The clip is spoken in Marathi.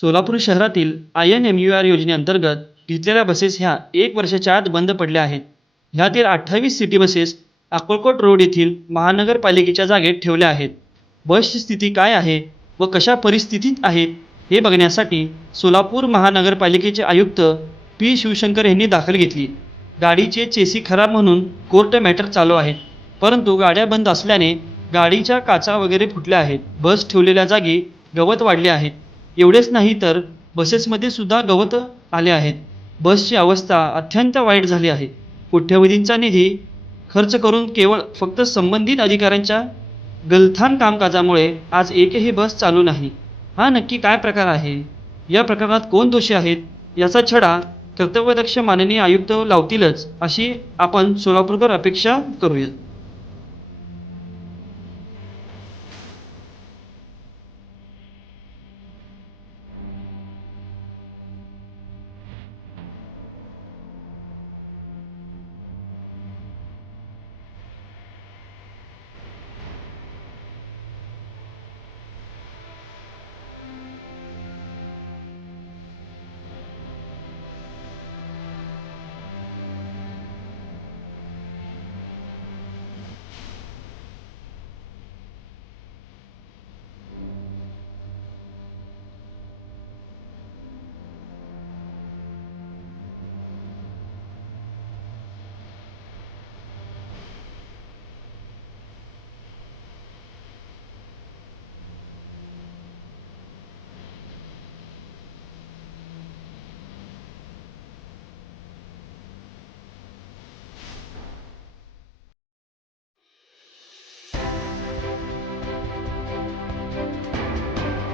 सोलापूर शहरातील I N M U R योजनेअंतर्गत घेतलेल्या बसेस ह्या एक वर्षाच्या आत बंद पडल्या आहेत. ह्यातील अठ्ठावीस सिटी बसेस अक्कलकोट रोड येथील महानगरपालिकेच्या जागेत ठेवल्या आहेत. बसची स्थिती काय आहे व कशा परिस्थितीत आहेत हे बघण्यासाठी सोलापूर महानगरपालिकेचे आयुक्त पी शिवशंकर यांनी दाखल घेतली. गाडीचे चेसी खराब म्हणून कोर्ट मॅटर चालू आहेत परंतु गाड्या बंद असल्याने गाडीच्या काचा वगैरे फुटल्या आहेत. बस ठेवलेल्या जागी गवत वाढले आहेत एवढेच नाही तर बसेसमध्ये सुद्धा गवत आले आहेत. बसची अवस्था अत्यंत वाईट झाली आहे. कोट्यवधींचा निधी खर्च करून केवळ फक्त संबंधित अधिकाऱ्यांच्या गलथान कामकाजामुळे आज एकही बस चालू नाही. हा नक्की काय प्रकार आहे? या प्रकारात कोण दोषी आहेत? याचा छडा कर्तव्यदक्ष माननीय आयुक्त लावतीलच अशी आपण सोलापूरकर अपेक्षा करूया.